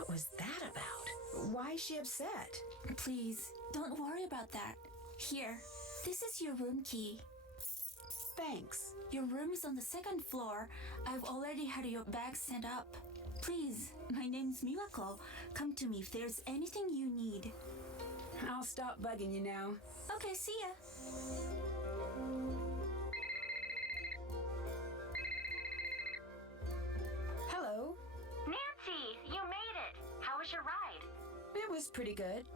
What was that about? Why is she upset? Please, don't worry about that. Here, this is your room key. Thanks. Your room is on the second floor. I've already had your bag sent up. Please, my name's Miracle. Come to me if there's anything you need. I'll stop bugging you now. Okay, see ya. Hello. Nancy, you made it. How was your ride? It was pretty good.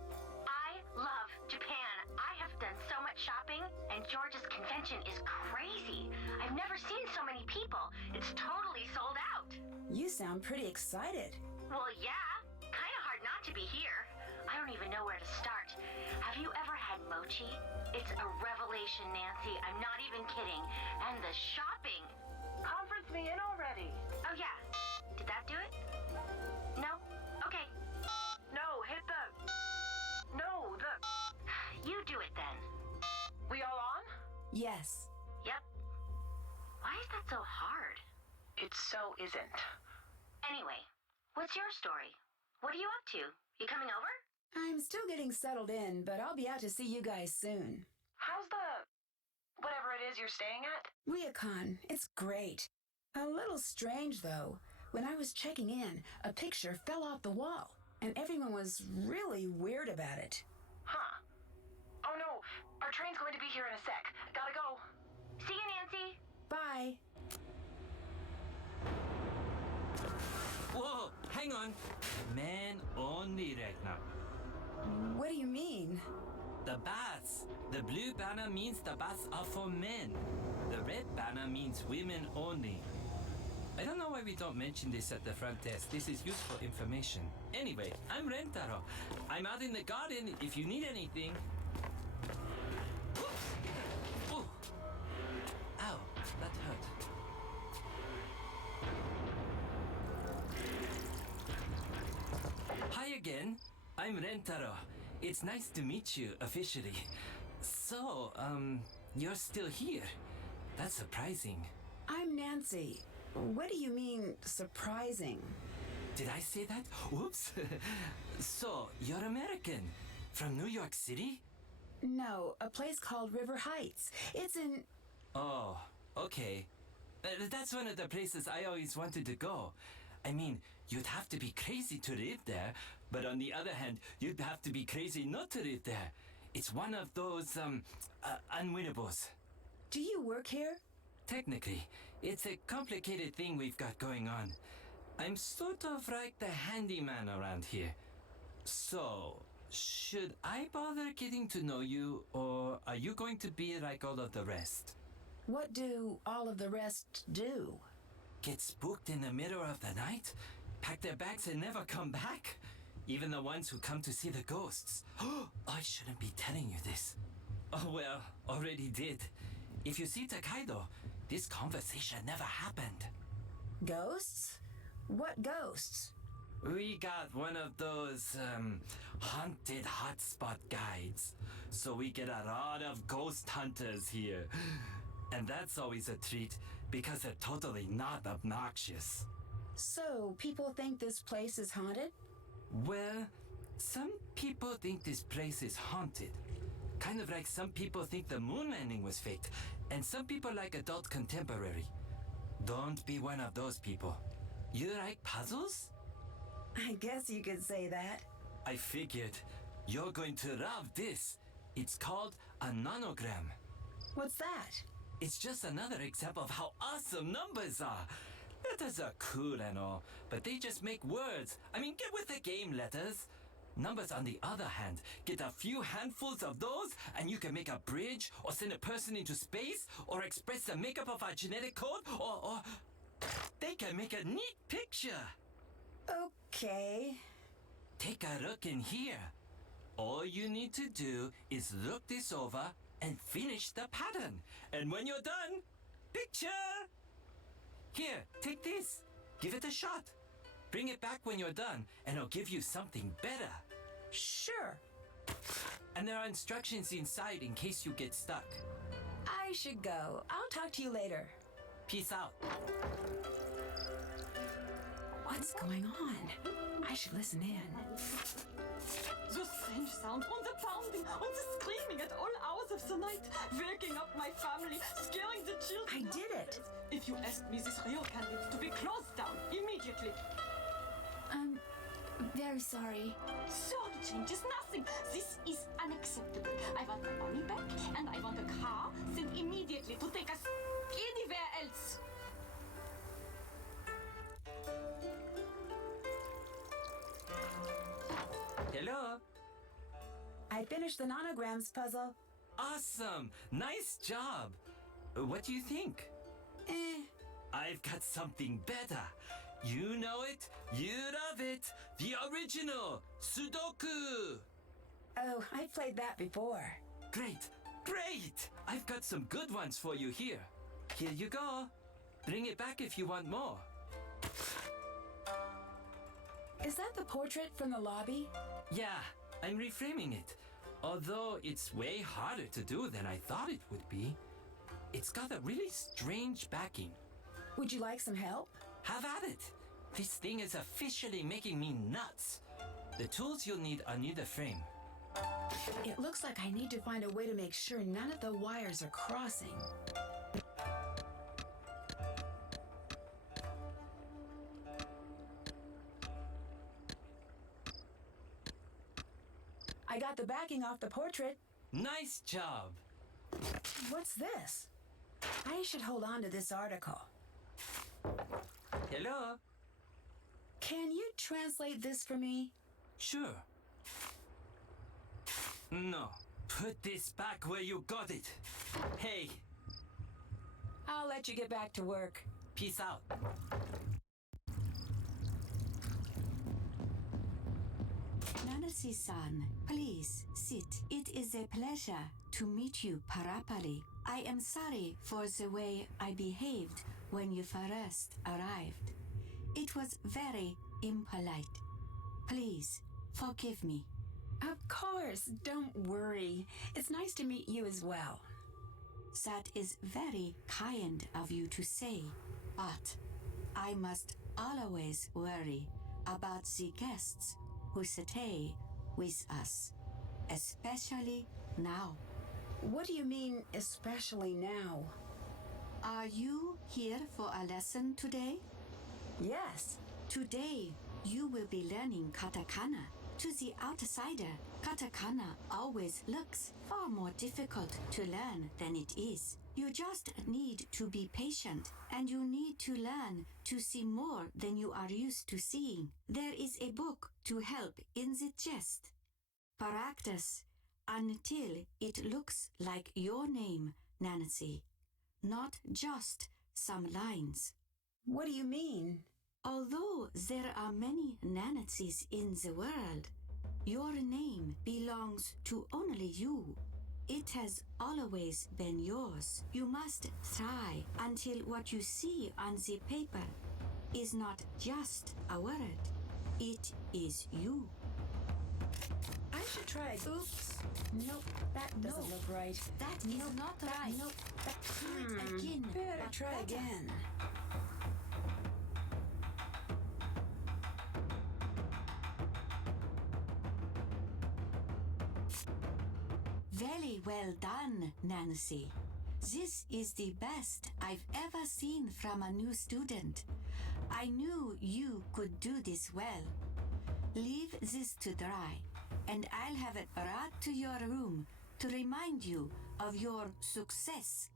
I love Japan. I have done so much shopping, and George's convention is crazy. I've never seen so many people. It's totally sold out. You sound pretty excited. Well, yeah. Kind of hard not to be here. I don't even know where to start. Have you ever had mochi? It's a revelation, Nancy. I'm not even kidding. And the shopping. Conference me in already. Oh, yeah. Did that do it? No? Okay. No, hit the... No, the... You do it then. We all on? Yes. Yep. Why is that so hard? It so isn't. Anyway, what's your story? What are you up to? You coming over? I'm still getting settled in, but I'll be out to see you guys soon. How's the... whatever it is you're staying at? Ryokan, it's great. A little strange, though. When I was checking in, a picture fell off the wall, and everyone was really weird about it. Huh. Oh no, our train's going to be here in a sec. Gotta go. See you, Nancy. Bye. Whoa, hang on. Men only right now. What do you mean? The baths. The blue banner means the baths are for men. The red banner means women only. I don't know why we don't mention this at the front desk. This is useful information. Anyway, I'm Rentaro. I'm out in the garden if you need anything. Ooh. Ow, that hurt. Hi again. I'm Rentaro. It's nice to meet you officially. So, you're still here. That's surprising. I'm Nancy. What do you mean, surprising? Did I say that? Whoops. So, you're American. From New York City? No, a place called River Heights. It's in... Oh, okay. That's one of the places I always wanted to go. I mean, you'd have to be crazy to live there, but on the other hand, you'd have to be crazy not to live there. It's one of those, unwinnables. Do you work here? Technically, it's a complicated thing we've got going on. I'm sort of like the handyman around here. So, should I bother getting to know you, or are you going to be like all of the rest? What do all of the rest do? Get spooked in the middle of the night? Pack their bags and never come back? Even the ones who come to see the ghosts. Oh, I shouldn't be telling you this. Oh well, already did. If you see Takedo, this conversation never happened. Ghosts? What ghosts? We got one of those, haunted hotspot guides. So we get a lot of ghost hunters here. And that's always a treat, because they're totally not obnoxious. So, people think this place is haunted? Well, some people think this place is haunted. Kind of like some people think the moon landing was faked, and some people like adult contemporary. Don't be one of those people. You like puzzles? I guess you could say that. I figured. You're going to love this. It's called a nonogram. What's that? It's just another example of how awesome numbers are. Letters are cool and all, but they just make words. I mean, get with the game, letters. Numbers, on the other hand, get a few handfuls of those, and you can make a bridge, or send a person into space, or express the makeup of a genetic code, or they can make a neat picture. Okay. Take a look in here. All you need to do is look this over and finish the pattern. And when you're done, picture! Here, take this. Give it a shot. Bring it back when you're done, and I'll give you something better. Sure. And there are instructions inside in case you get stuck. I should go. I'll talk to you later. Peace out. What's going on? I should listen in. The strange sound and the pounding and the screaming at all hours of the night, waking up my family, scaring the children. I did it. If you ask me, this Ryokan needs to be closed down immediately. I'm very sorry. Sorry changes nothing. This is unacceptable. I want my money back and I want a car sent immediately to take us anywhere else. Hello? I finished the nanograms puzzle. Awesome! Nice job! What do you think? I've got something better. You know it, you love it. The original, Sudoku! Oh, I played that before. Great, great! I've got some good ones for you here. Here you go. Bring it back if you want more. Is that the portrait from the lobby? Yeah, I'm reframing it. Although it's way harder to do than I thought it would be. It's got a really strange backing. Would you like some help? Have at it. This thing is officially making me nuts. The tools you'll need are near the frame. It looks like I need to find a way to make sure none of the wires are crossing. I got the backing off the portrait. Nice job. What's this? I should hold on to this article. Hello? Can you translate this for me? Sure. No. Put this back where you got it. Hey, I'll let you get back to work. peace out. Nancy-san, please sit. It is a pleasure to meet you, Parapali. I am sorry for the way I behaved when you first arrived. It was very impolite. Please, forgive me. Of course, don't worry. It's nice to meet you as well. That is very kind of you to say, but I must always worry about the guests who stay with us, especially now. What do you mean, especially now? Are you here for a lesson today? Yes. Today, you will be learning katakana. To the outsider, katakana always looks far more difficult to learn than it is. You just need to be patient, and you need to learn to see more than you are used to seeing. There is a book to help in the gist. Practice until it looks like your name, Nancy, not just some lines. What do you mean? Although there are many Nancys in the world, your name belongs to only you. It has always been yours. You must try until what you see on the paper is not just a word. It is you. I should try. Oops. Nope, that doesn't look right. That is not right. Nope, that... Do it again. Better but try better. again. Very well done, Nancy. This is the best I've ever seen from a new student. I knew you could do this well. Leave this to dry, and I'll have it brought to your room to remind you of your success.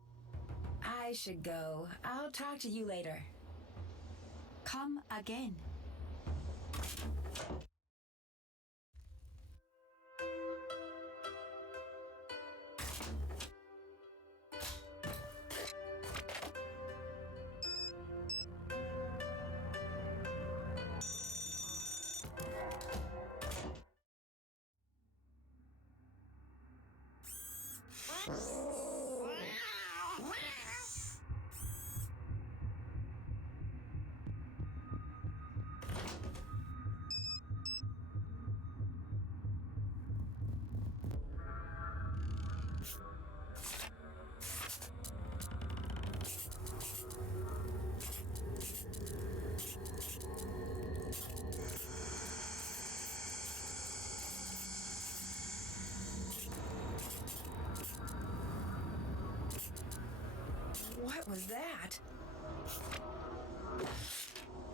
I should go. I'll talk to you later. Come again. What was that?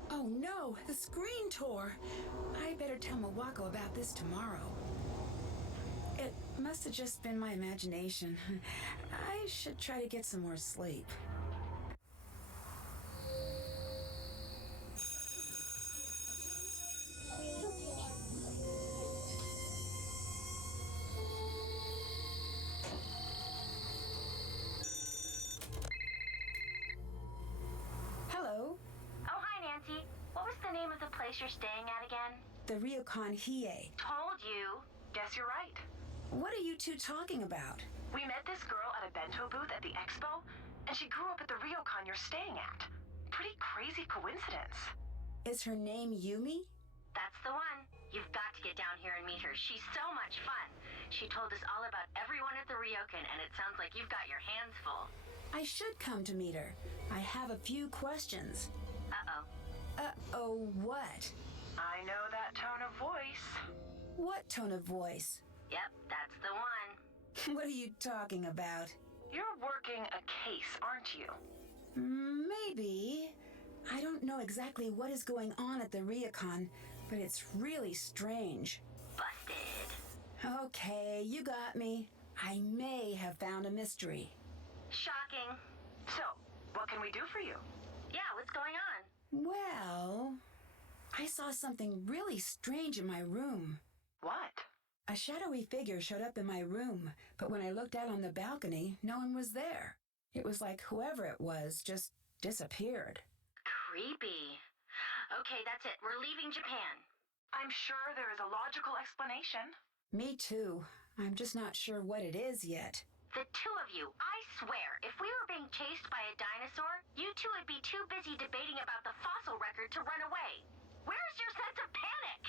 Oh no, the screen tore. I better tell Miwako about this tomorrow. It must have just been my imagination. I should try to get some more sleep. Hello, Oh, hi, Nancy. What was the name of the place you're staying at again? the Ryokan Hiei. Told you. Guess you're right. What are you two talking about? We met this girl at a bento booth at the expo, and she grew up at the Ryokan you're staying at. Pretty crazy coincidence. Is her name Yumi? That's the one. You've got to get down here and meet her. She's so much fun. She told us all about everyone at the Ryokan, and it sounds like you've got your hands full. I should come to meet her. I have a few questions. Uh-oh. Uh-oh, what? I know that tone of voice. What tone of voice? Yep, that's the one. What are you talking about? You're working a case, aren't you? Maybe. I don't know exactly what is going on at the Ryokan, but it's really strange. Busted. Okay, you got me. I may have found a mystery. Shocking. So, what can we do for you? Yeah, what's going on? Well, I saw something really strange in my room. What? A shadowy figure showed up in my room, but when I looked out on the balcony, no one was there. It was like whoever it was just disappeared. Creepy. Okay, that's it. We're leaving Japan. I'm sure there is a logical explanation. Me too. I'm just not sure what it is yet. The two of you, I swear, if we were being chased by a dinosaur, you two would be too busy debating about the fossil record to run away. Where's your sense of panic?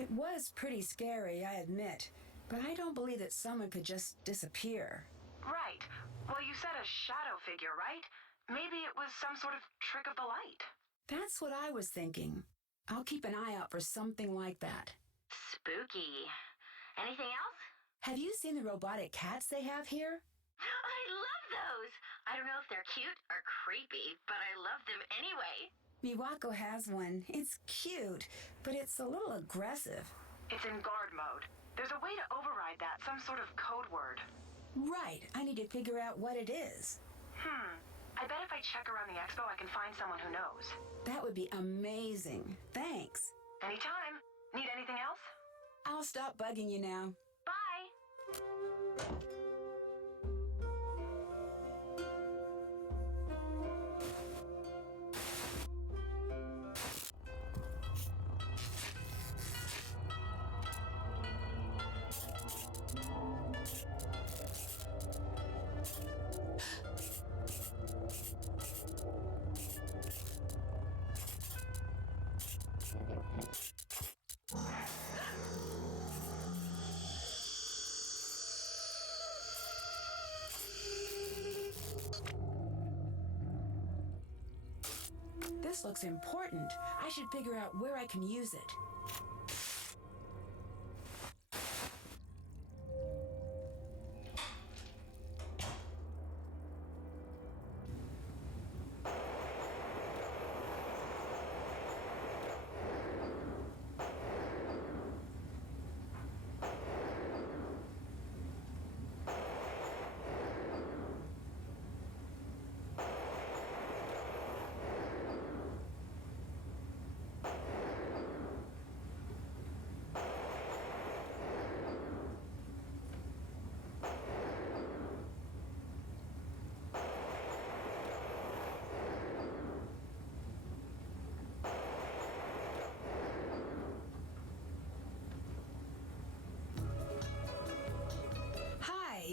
It was pretty scary, I admit, but I don't believe that someone could just disappear. Right. Well, you said a shadow figure, right? Maybe it was some sort of trick of the light. That's what I was thinking. I'll keep an eye out for something like that. Spooky. Anything else? Have you seen the robotic cats they have here? I love those! I don't know if they're cute or creepy, but I love them anyway. Miwako has one. It's cute, but it's a little aggressive. It's in guard mode. There's a way to override that, some sort of code word. Right, I need to figure out what it is. I bet if I check around the expo, I can find someone who knows. That would be amazing. Thanks. Anytime. Need anything else? I'll stop bugging you now. Bye! This looks important. I should figure out where I can use it.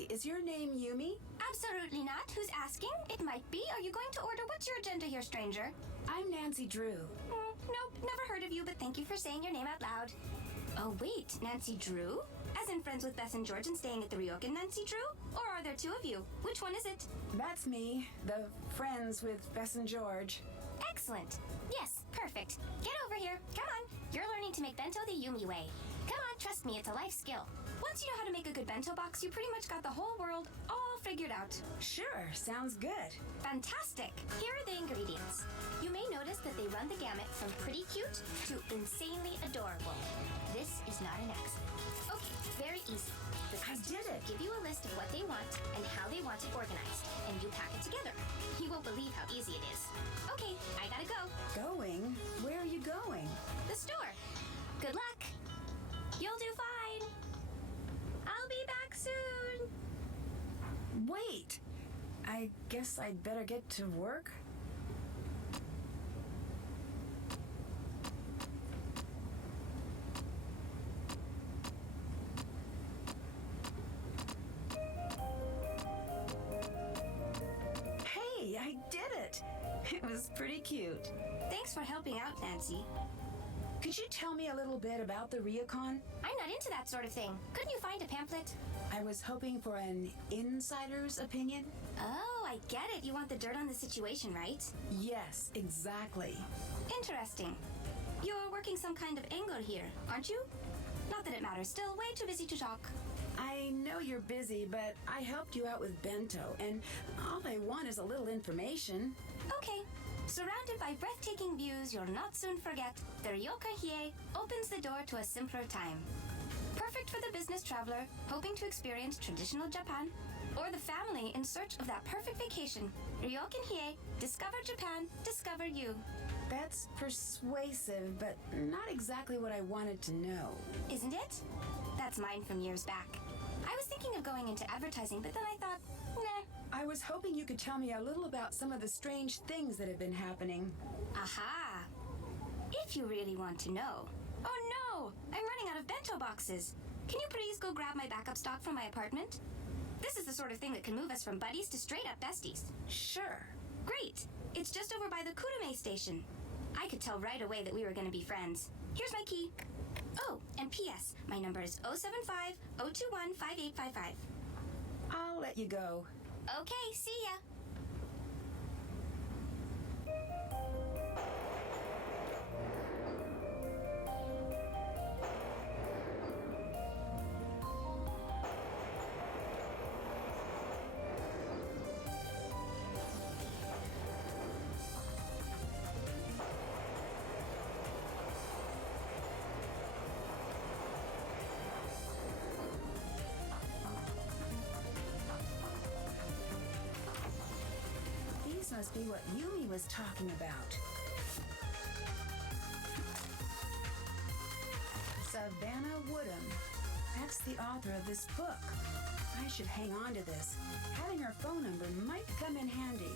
Is your name Yumi? Absolutely not. Who's asking? It might be. Are you going to order? What's your agenda here, stranger? I'm Nancy Drew. Nope, never heard of you, but thank you for saying your name out loud. Oh, wait, Nancy Drew? As in friends with Bess and George and staying at the Ryokan Nancy Drew? Or are there two of you? Which one is it? That's me, the friends with Bess and George. Excellent. Yes, perfect. Get over here. Come on. You're learning to make bento the Yumi way. Come on, trust me, it's a life skill. Once you know how to make a good bento box, you pretty much got the whole world all figured out. Sure, sounds good. Fantastic! Here are the ingredients. You may notice that they run the gamut from pretty cute to insanely adorable. This is not an accident. Okay, very easy. The I did it. give you a list of what they want and how they want it organized, and you pack it together. You won't believe how easy it is. Okay, I gotta go. Going? Where are you going? The store. Good luck. You'll do fine. I'll be back soon. Wait. I guess I'd better get to work. Hey, I did it. It was pretty cute. Thanks for helping out, Nancy. Could you tell me a little bit about the Ryokan? I'm not into that sort of thing. Couldn't you find a pamphlet? I was hoping for an insider's opinion. Oh, I get it. You want the dirt on the situation, right? Yes, exactly. Interesting. You're working some kind of angle here, aren't you? Not that it matters. Still, way too busy to talk. I know you're busy, but I helped you out with Bento, and all I want is a little information. Okay. Surrounded by breathtaking views you'll not soon forget, the Ryokan Hie opens the door to a simpler time. Perfect for the business traveler hoping to experience traditional Japan, or the family in search of that perfect vacation. Ryokan Hie, discover Japan, discover you. That's persuasive, but not exactly what I wanted to know. Isn't it? That's mine from years back. I was thinking of going into advertising, but then I thought, nah. I was hoping you could tell me a little about some of the strange things that have been happening. Aha! If you really want to know. Oh no! I'm running out of bento boxes. Can you please go grab my backup stock from my apartment? This is the sort of thing that can move us from buddies to straight up besties. Sure. Great! It's just over by the Kurume station. I could tell right away that we were going to be friends. Here's my key. Oh, and P.S. My number is 075-021-5855. I'll let you go. Okay, see ya. These must be what Yumi was talking about. Savannah Woodham. That's the author of this book. I should hang on to this. Having her phone number might come in handy.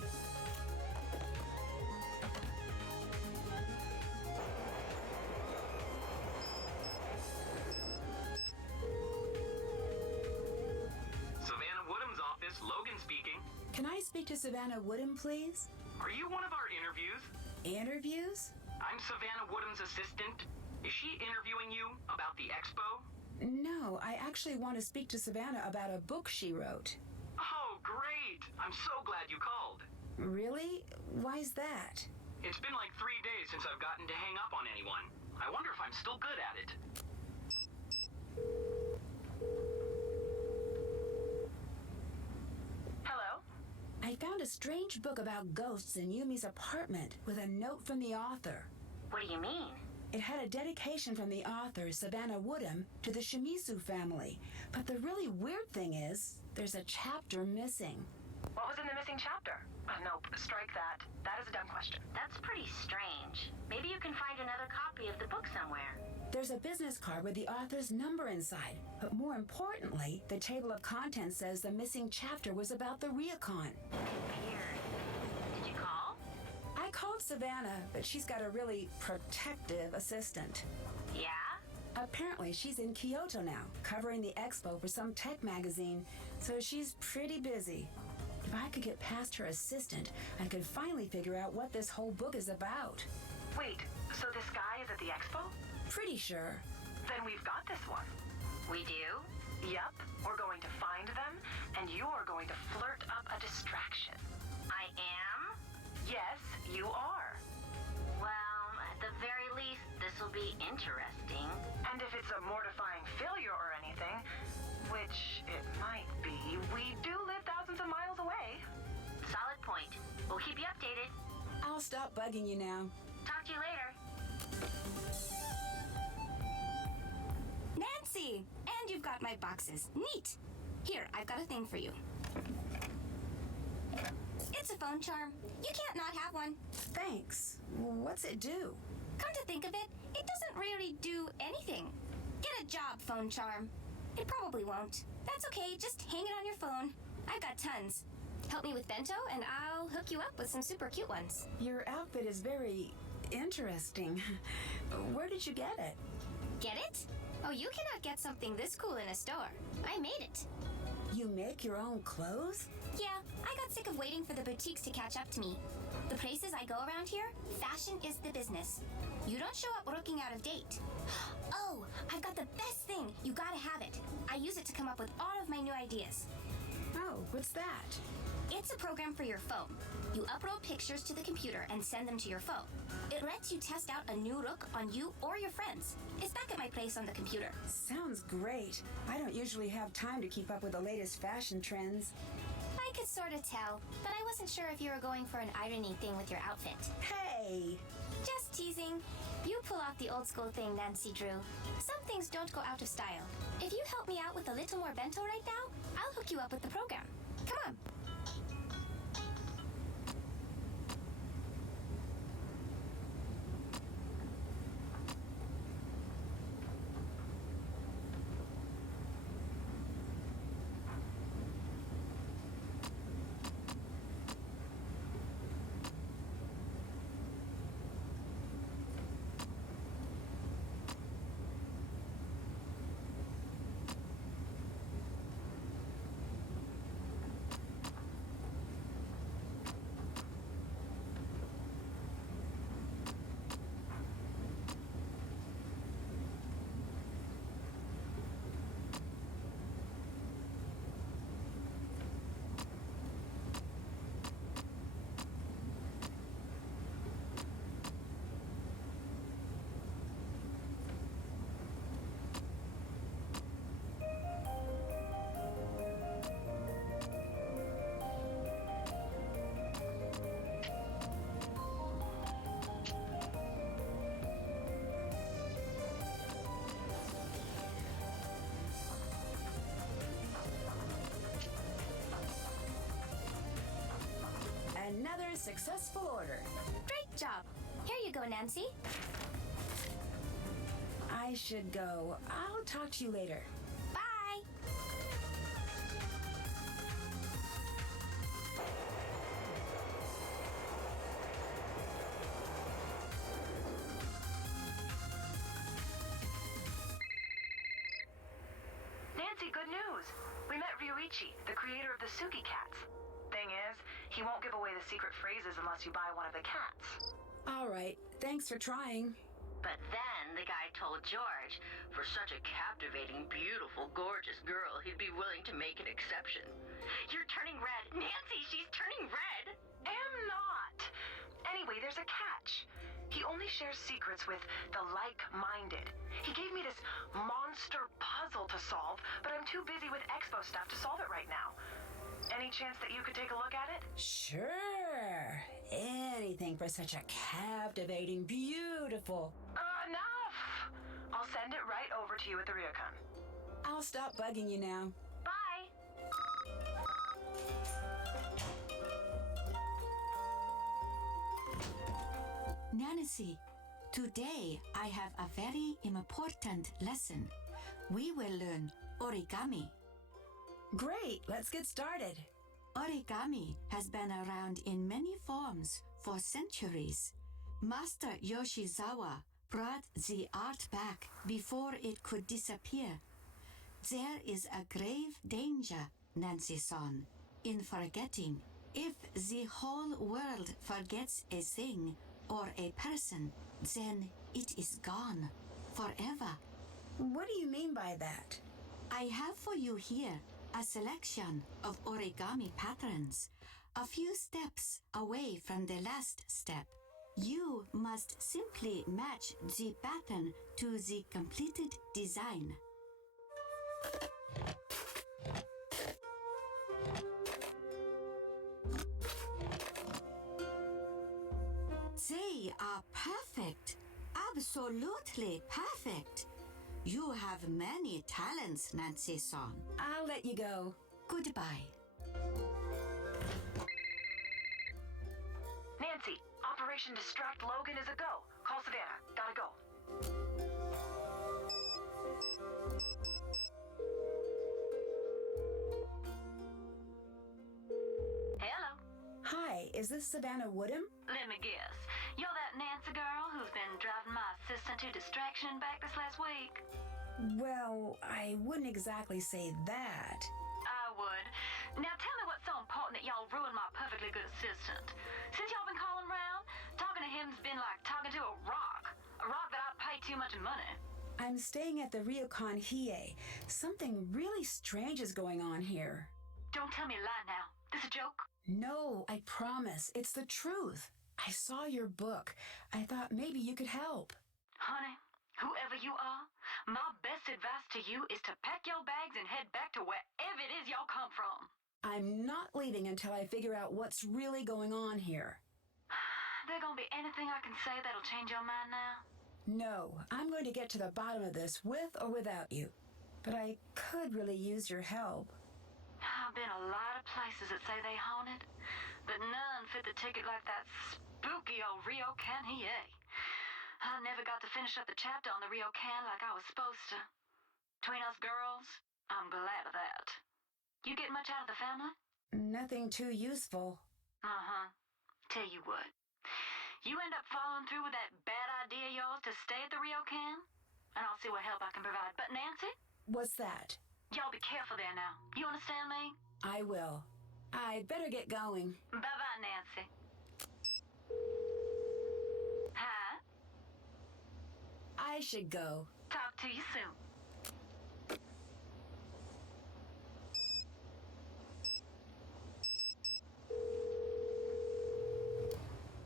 Savannah Woodham's office, Logan speaking. Can I speak to Savannah Woodham, please? Are you one of our interviews? Interviews? I'm Savannah Woodham's assistant. Is she interviewing you about the expo? No, I actually want to speak to Savannah about a book she wrote. Oh, great! I'm so glad you called. Really? Why's that? It's been like 3 days since I've gotten to hang up on anyone. I wonder if I'm still good at it. Hello? I found a strange book about ghosts in Yumi's apartment with a note from the author. What do you mean? It had a dedication from the author, Savannah Woodham, to the Shimizu family. But the really weird thing is, there's a chapter missing. What was in the missing chapter? Nope, strike that. That is a dumb question. That's pretty strange. Maybe you can find another copy of the book somewhere. There's a business card with the author's number inside. But more importantly, the table of contents says the missing chapter was about the Ryokan. Weird. Did you call? I called Savannah, but she's got a really protective assistant. Yeah? Apparently, she's in Kyoto now, covering the expo for some tech magazine, so she's pretty busy. If I could get past her assistant, I could finally figure out what this whole book is about. Wait, so this guy is at the expo? Pretty sure. Then we've got this one. We do? Yep, we're going to find them, and you're going to flirt up a distraction. I am? Yes, you are. Well, at the very least, this will be interesting. And if it's a mortifying failure or anything, which it might be, we do live thousands thousands of miles away. Solid point. We'll keep you updated. I'll stop bugging you now. Talk to you later. Nancy! And you've got my boxes. Neat! Here, I've got a thing for you. It's a phone charm. You can't not have one. Thanks. What's it do? Come to think of it, it doesn't really do anything. Get a job, phone charm. It probably won't. That's okay, just hang it on your phone. I've got tons. Help me with Bento, and I'll hook you up with some super cute ones. Your outfit is very interesting. Where did you get it? Get it? Oh, you cannot get something this cool in a store. I made it. You make your own clothes? Yeah, I got sick of waiting for the boutiques to catch up to me. The places I go around here, fashion is the business. You don't show up looking out of date. Oh, I've got the best thing. You gotta have it. I use it to come up with all of my new ideas. Oh, what's that? It's a program for your phone. You upload pictures to the computer and send them to your phone. It lets you test out a new look on you or your friends. It's back at my place on the computer. Sounds great. I don't usually have time to keep up with the latest fashion trends. I could sort of tell, but I wasn't sure if you were going for an irony thing with your outfit. Hey! Just teasing. You pull off the old school thing Nancy drew. Some things don't go out of style. If you help me out with a little more bento right now, I'll hook you up with the program. Come on. Another successful order. Great job. Here you go, Nancy. I should go. I'll talk to you later. Bye. Nancy, good news. We met Ryoichi, the creator of the Sugi cats. Thing is, he won't give away the secret phrases unless you buy one of the cats. All right. Thanks for trying. But then the guy told George, for such a captivating, beautiful, gorgeous girl, he'd be willing to make an exception. You're turning red. Nancy, she's turning red. Am not. Anyway, there's a catch. He only shares secrets with the like-minded. He gave me this monster puzzle to solve, but I'm too busy with Expo stuff to solve it right now. Any chance that you could take a look at it? Sure. Anything for such a captivating, beautiful... Enough! I'll send it right over to you at the Ryokan. I'll stop bugging you now. Bye. Nancy, today I have a very important lesson. We will learn origami. Great. Let's get started. Origami has been around in many forms for centuries. Master Yoshizawa brought the art back before it could disappear. There is a grave danger, Nancy-san, in forgetting. If the whole world forgets a thing or a person, then it is gone forever. What do you mean by that? I have for you here a selection of origami patterns, a few steps away from the last step. You must simply match the pattern to the completed design. really are perfect. Absolutely perfect. You have many talents, Nancy-san. I'll let you go. Goodbye. Nancy, Operation Distract Logan is a go. Call Savannah. Gotta go. Hello. Hi, is this Savannah Woodham? Let me guess. You're that Nancy girl who's been driving my assistant to distraction back this last week? Well, I wouldn't exactly say that. I would. Now tell me what's so important that y'all ruined my perfectly good assistant. Since y'all been calling around, talking to him's been like talking to a rock. A rock that I pay too much money. I'm staying at the Ryokan Hiei. Something really strange is going on here. Don't tell me a lie now. This a joke? No, I promise. It's the truth. I saw your book. I thought maybe you could help. Honey, whoever you are, my best advice to you is to pack your bags and head back to wherever it is y'all come from. I'm not leaving until I figure out what's really going on here. There gonna be anything I can say that'll change your mind now? No, I'm going to get to the bottom of this with or without you. But I could really use your help. I've been a lot of places that say they haunted, but none fit the ticket like that spooky old Ryokan Hiei. I never got to finish up the chapter on the Ryokan like I was supposed to. Between us girls, I'm glad of that. You get much out of the family? Nothing too useful. Uh-huh. Tell you what. You end up following through with that bad idea of yours to stay at the Ryokan, and I'll see what help I can provide. But Nancy? What's that? Y'all be careful there now. You understand me? I will. I'd better get going. Bye-bye, Nancy. Hi. I should go. Talk to you soon.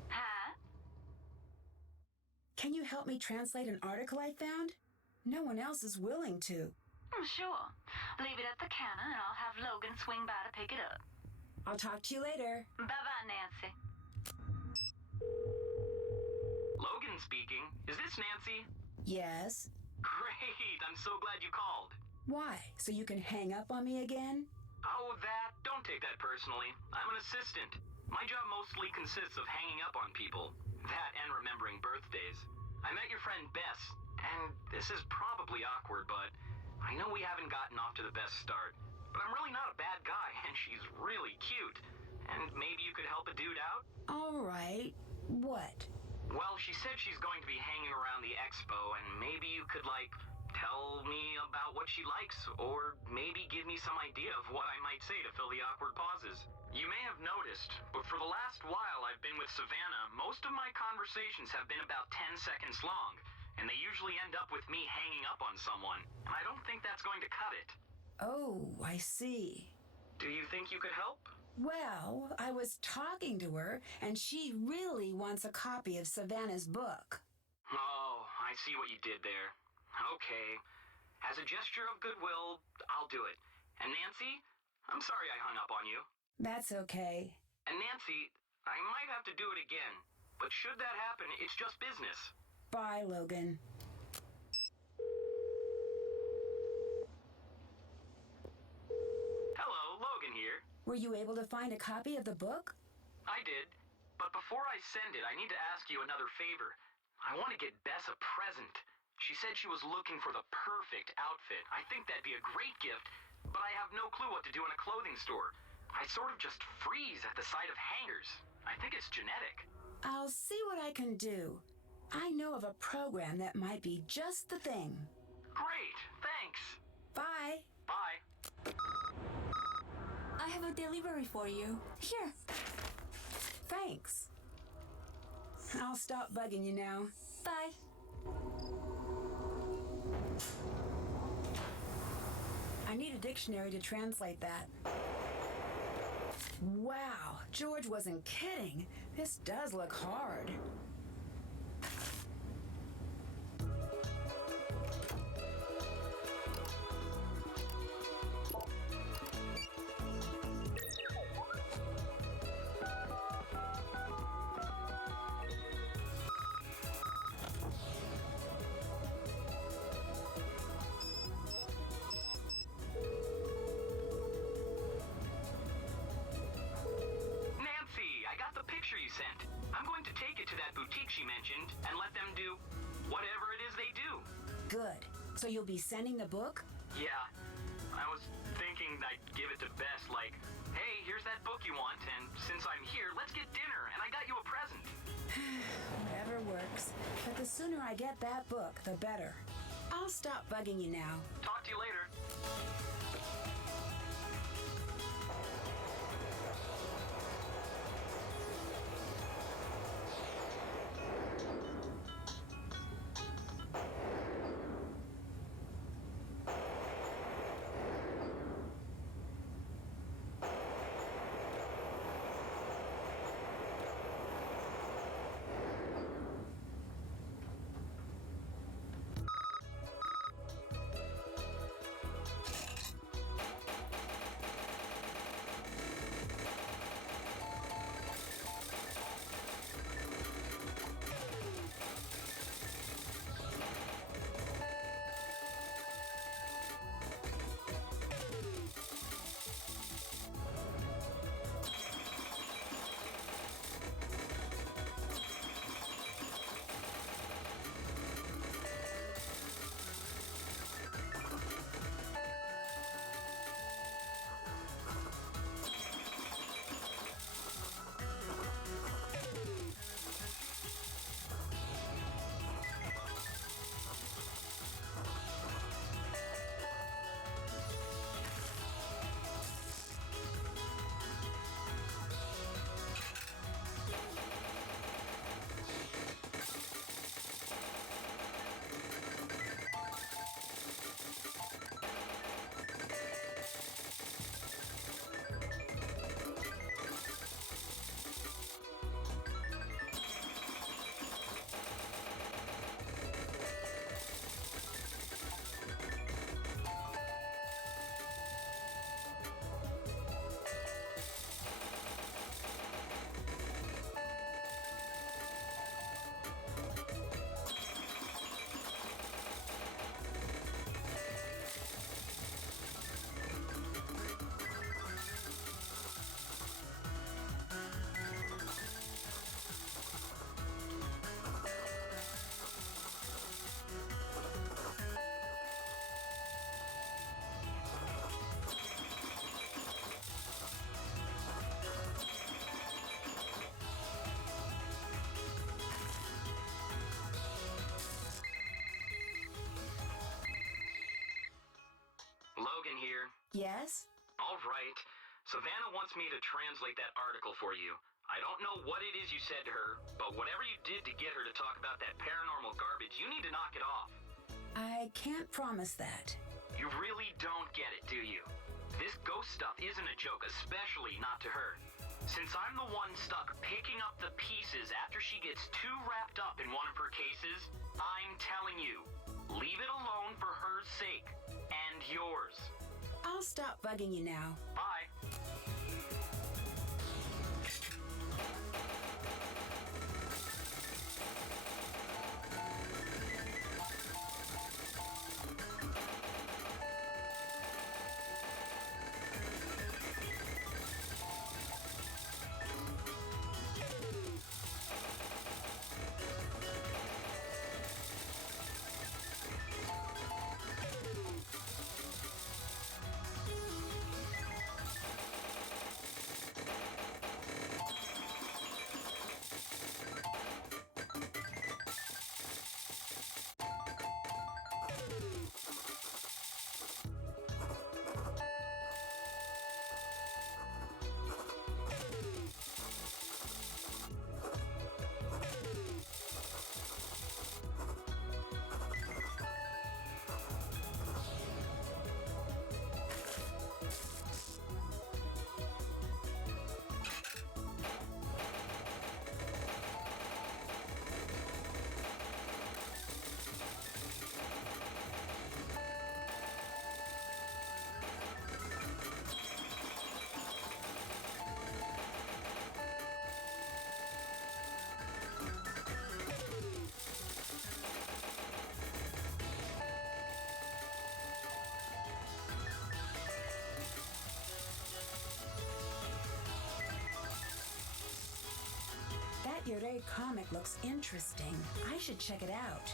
Hi. Can you help me translate an article I found? No one else is willing to. Sure. Leave it at the counter and I'll have Logan swing by to pick it up. I'll talk to you later. Bye-bye, Nancy. Logan speaking. Is this Nancy? Yes? Great, I'm so glad you called. Why? So you can hang up on me again? Oh, that? Don't take that personally. I'm an assistant. My job mostly consists of hanging up on people. That and remembering birthdays. I met your friend Bess, and this is probably awkward, but I know we haven't gotten off to the best start. But I'm really not a bad guy, and she's really cute. And maybe you could help a dude out? All right. What? Well, she said she's going to be hanging around the expo, and maybe you could, tell me about what she likes, or maybe give me some idea of what I might say to fill the awkward pauses. You may have noticed, but for the last while I've been with Savannah, most of my conversations have been about 10 seconds long, and they usually end up with me hanging up on someone, and I don't think that's going to cut it. Oh, I see. Do you think you could help? Well, I was talking to her, and she really wants a copy of Savannah's book. Oh, I see what you did there. Okay. As a gesture of goodwill, I'll do it. And Nancy, I'm sorry I hung up on you. That's okay. And Nancy, I might have to do it again, but should that happen, it's just business. Bye, Logan. Hello, Logan here. Were you able to find a copy of the book? I did, but before I send it, I need to ask you another favor. I want to get Bess a present. She said she was looking for the perfect outfit. I think that'd be a great gift, but I have no clue what to do in a clothing store. I sort of just freeze at the sight of hangers. I think it's genetic. I'll see what I can do. I know of a program that might be just the thing. Great, thanks. Bye. Bye. I have a delivery for you. Here. Thanks. I'll stop bugging you now. Bye. I need a dictionary to translate that. Wow, George wasn't kidding. This does look hard. it to that boutique she mentioned and let them do whatever it is they do. Good. So you'll be sending the book? Yeah, I was thinking I'd give it to Bess, like, hey, here's that book you want, and since I'm here, let's get dinner, and I got you a present. Whatever works. But the sooner I get that book, the better. I'll stop bugging you now. Talk to you later. Logan here. Yes? All right. Savannah wants me to translate that article for you. I don't know what it is you said to her, but whatever you did to get her to talk about that paranormal garbage, you need to knock it off. I can't promise that. You really don't get it, do you? This ghost stuff isn't a joke, especially not to her. Since I'm the one stuck picking up the pieces after she gets too wrapped up in one of her cases, I'm telling you, leave it alone for her sake. And yours. I'll stop bugging you now. Bye. That Yurei comic looks interesting. I should check it out.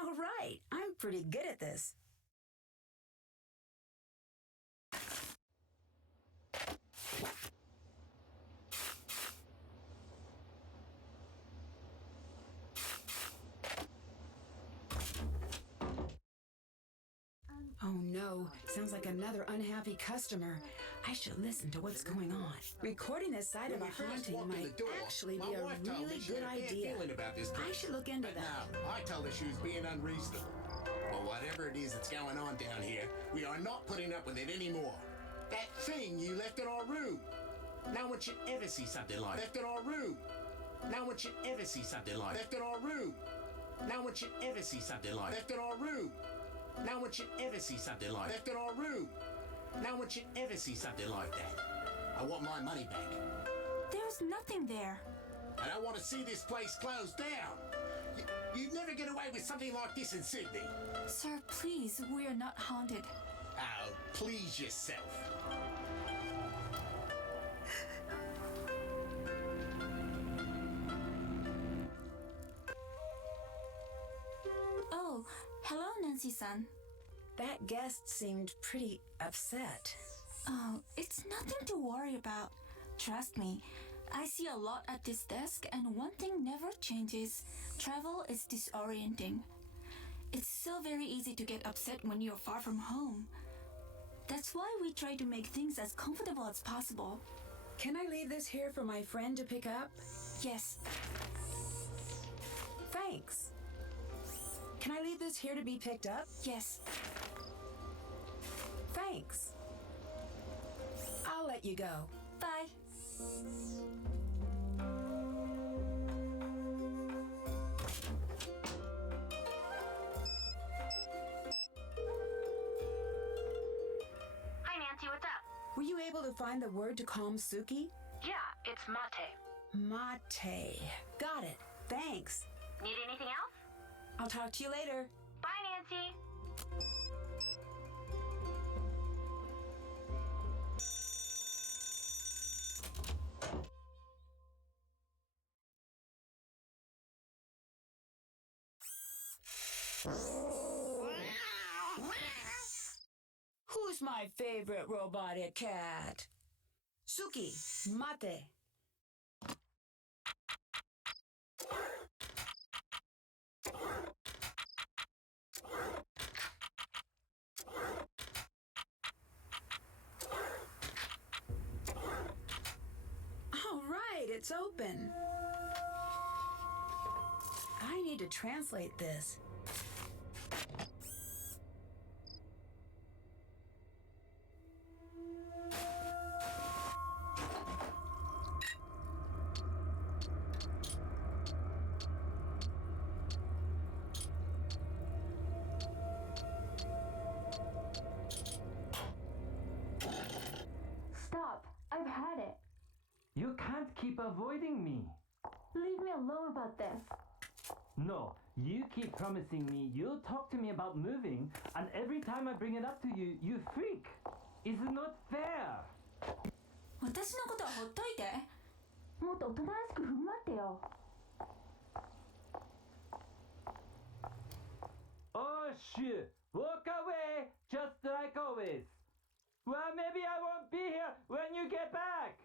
All right, I'm pretty good at this. Oh no, sounds like another unhappy customer. I should listen to what's going on. Recording this side of a haunting might actually be a really good idea. I should look into that. No, I told her she was being unreasonable. But whatever it is that's going on down here, we are not putting up with it anymore. That thing you left in our room. No one should ever see something like left in our room. No one should ever see something like left in our room. No one should ever see something like left in our room. No one should ever see something like left in our room. No one should ever see something like that. I want my money back. There's nothing there. And I want to see this place closed down. You'd never get away with something like this in Sydney. Sir, please, we are not haunted. Oh, please yourself. Oh, hello, Nancy-san. That guest seemed pretty upset. Oh, it's nothing to worry about. Trust me, I see a lot at this desk, and one thing never changes. Travel is disorienting. It's so very easy to get upset when you're far from home. That's why we try to make things as comfortable as possible. Can I leave this here for my friend to pick up? Yes. Thanks. Can I leave this here to be picked up? Yes. Thanks. I'll let you go. Bye. Hi, Nancy, what's up? Were you able to find the word to calm Suki? Yeah, it's mate. Mate. Got it. Thanks. Need anything else? I'll talk to you later. Bye, Nancy. Who's my favorite robotic cat? Suki, mate. All right, it's open. I need to translate this. Stop. I've had it. You can't keep avoiding me. Leave me alone about this. No, you keep promising me you'll talk to me about moving, and every time I bring it up to you, you freak. It's not fair. 私のことはほっといて。もっとおとなしく振る舞ってよ。Oh shit! Walk away, just like always. Well, maybe I won't be here when you get back.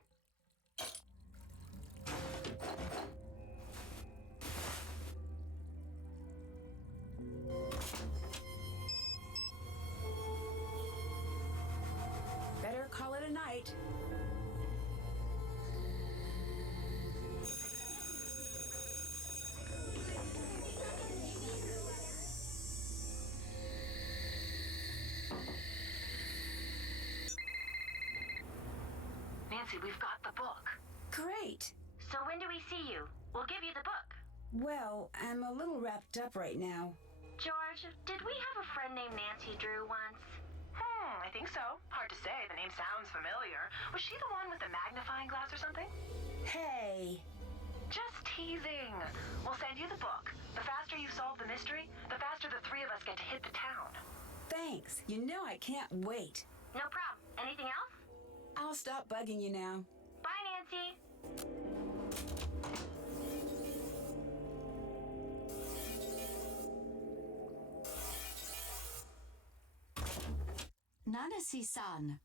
Better call it a night. Nancy, we've got the book. Great. So when do we see you? We'll give you the book. Well, I'm a little wrapped up right now. George, did we have a friend named Nancy Drew once? I think so. Hard to say. The name sounds familiar. Was she the one with the magnifying glass or something? Hey. Just teasing. We'll send you the book. The faster you solve the mystery, the faster the three of us get to hit the town. Thanks. You know I can't wait. No problem. Anything else? I'll stop bugging you now. Bye, Nancy. Nanasi-san,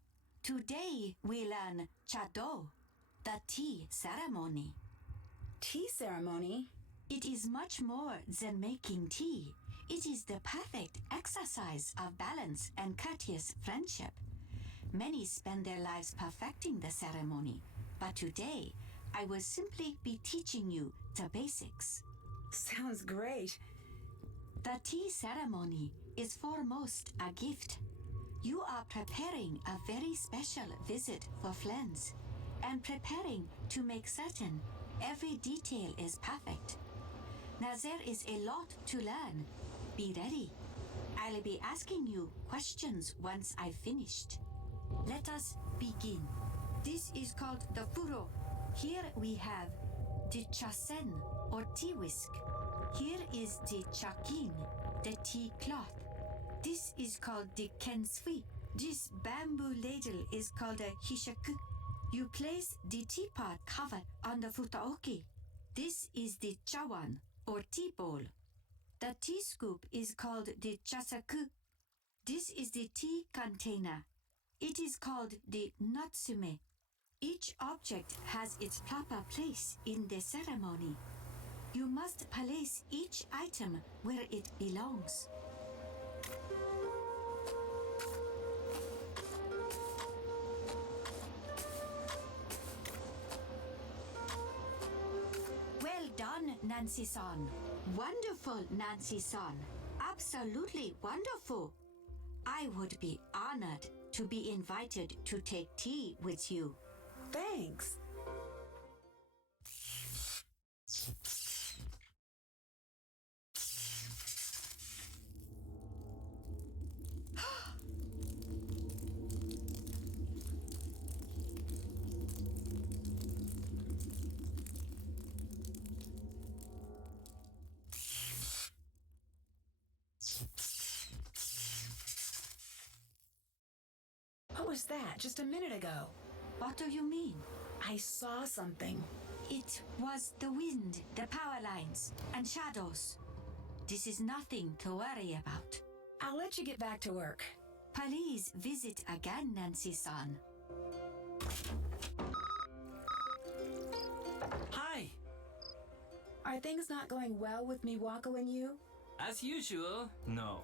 today we learn Chado, the tea ceremony. Tea ceremony? It is much more than making tea. It is the perfect exercise of balance and courteous friendship. Many spend their lives perfecting the ceremony, but today I will simply be teaching you the basics. Sounds great. The tea ceremony is foremost a gift. You are preparing a very special visit for friends and preparing to make certain every detail is perfect. Now there is a lot to learn. Be ready. I'll be asking you questions once I've finished. Let us begin. This is called the furo. Here we have the chasen or tea whisk. Here is the chakin, the tea cloth. This is called the kensui. This bamboo ladle is called a hishaku. You place the teapot cover on the futaoki. This is the chawan or tea bowl. The tea scoop is called the chasaku. This is the tea container. It is called the natsume. Each object has its proper place in the ceremony. You must place each item where it belongs. Well done, Nancy-san. Wonderful, Nancy-san. Absolutely wonderful. I would be honored to be invited to take tea with you. Thanks. What was that just a minute ago? What do you mean? I saw something. It was the wind, the power lines, and shadows. This is nothing to worry about. I'll let you get back to work. Please visit again, Nancy-san. Hi! Are things not going well with Miwako and you? As usual, no.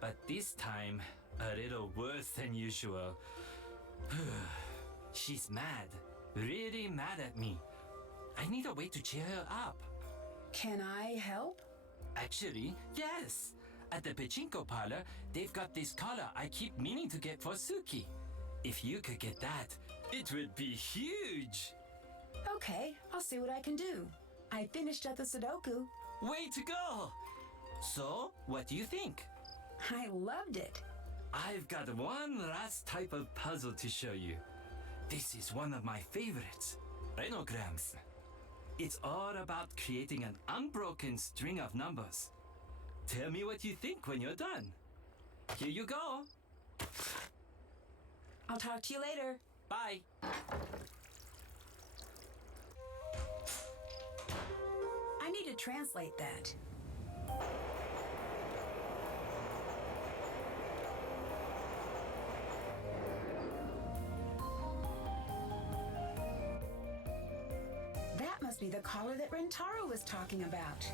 But this time, a little worse than usual. She's mad. Really mad at me. I need a way to cheer her up. Can I help? Actually, yes. At the pachinko parlor, they've got this collar I keep meaning to get for Suki. If you could get that, it would be huge. Okay, I'll see what I can do. I finished up the Sudoku. Way to go! So, what do you think? I loved it. I've got one last type of puzzle to show you. This is one of my favorites, renograms. It's all about creating an unbroken string of numbers. Tell me what you think when you're done. Here you go. I'll talk to you later. Bye. I need to translate that. That must be the collar that Rentaro was talking about.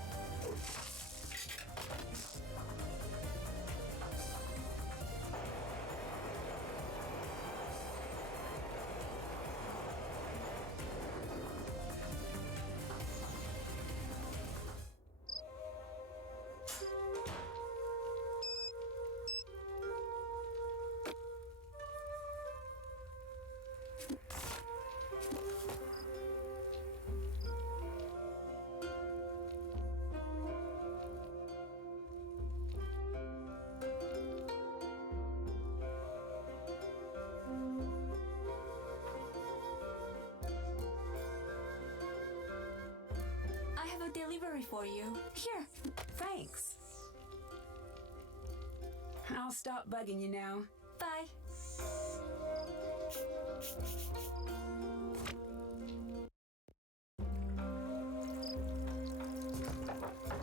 I have a delivery for you. Here. Thanks. I'll stop bugging you now. Bye.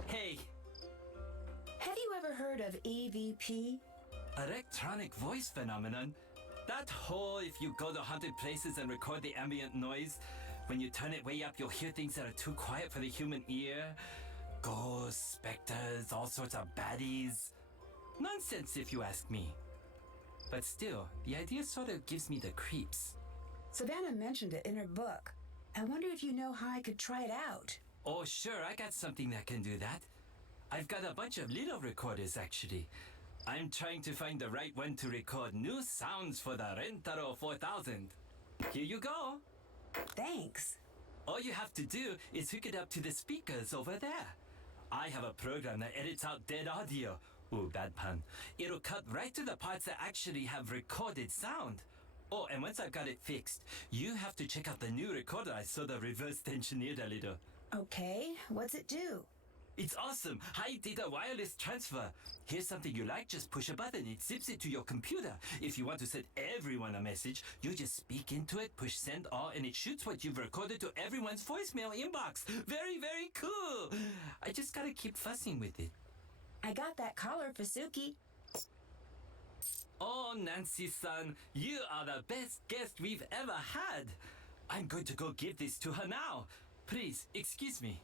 Hey, Have you ever heard of EVP? electronic voice phenomenon. That whole if you go to haunted places and record the ambient noise, when you turn it way up, you'll hear things that are too quiet for the human ear. Ghosts, specters, all sorts of baddies. Nonsense if you ask me. But still, the idea sort of gives me the creeps. Savannah mentioned it in her book. I wonder if you know how I could try it out. Oh, sure, I got something that can do that. I've got a bunch of little recorders, actually. I'm trying to find the right one to record new sounds for the Rentaro 4000. Here you go. Thanks. All you have to do is hook it up to the speakers over there. I have a program that edits out dead audio. Ooh, bad pun. It'll cut right to the parts that actually have recorded sound. Oh, and once I've got it fixed, you have to check out the new recorder I sort of reverse engineered a little. Okay, what's it do? It's awesome! High data wireless transfer. Here's something you like, just push a button, it zips it to your computer. If you want to send everyone a message, you just speak into it, push send all, and it shoots what you've recorded to everyone's voicemail inbox. Very, very cool! I just gotta keep fussing with it. I got that collar for Suki. Oh, Nancy-san, you are the best guest we've ever had. I'm going to go give this to her now. Please, excuse me.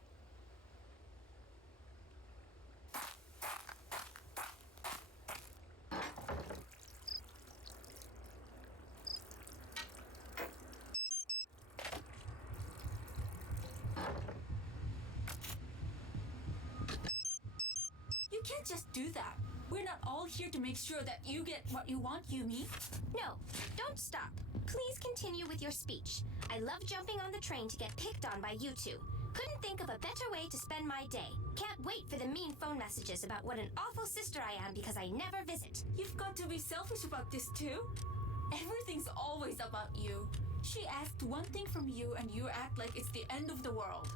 You can't just do that. We're not all here to make sure that you get what you want, Yumi. No, don't stop. Please continue with your speech. I love jumping on the train to get picked on by you two. Couldn't think of a better way to spend my day. Can't wait for the mean phone messages about what an awful sister I am because I never visit. You've got to be selfish about this too. Everything's always about you. She asked one thing from you and you act like it's the end of the world.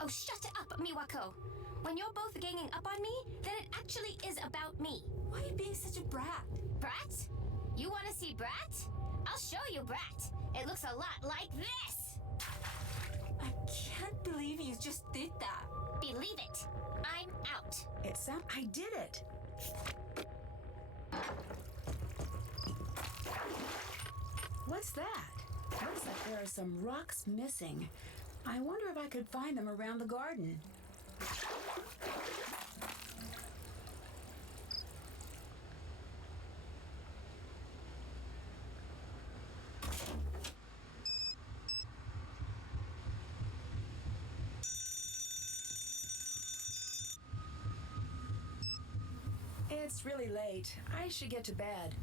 Oh, shut up, Miwako. When you're both ganging up on me, then it actually is about me. Why are you being such a brat? Brat? You want to see Brat? I'll show you Brat. It looks a lot like this. I can't believe you just did that. Believe it. I'm out. I did it. What's that? Looks like there are some rocks missing. I wonder if I could find them around the garden. It's really late. I should get to bed.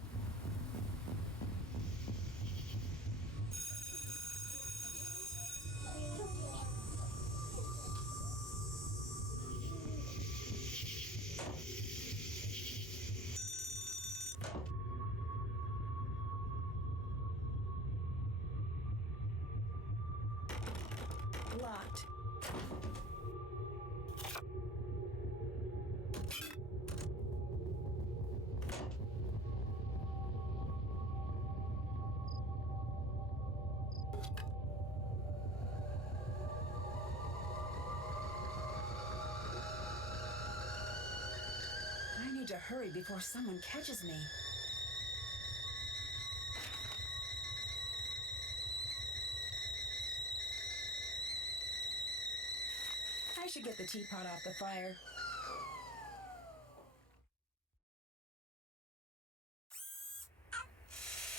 Locked. I need to hurry before someone catches me. I should get the teapot off the fire.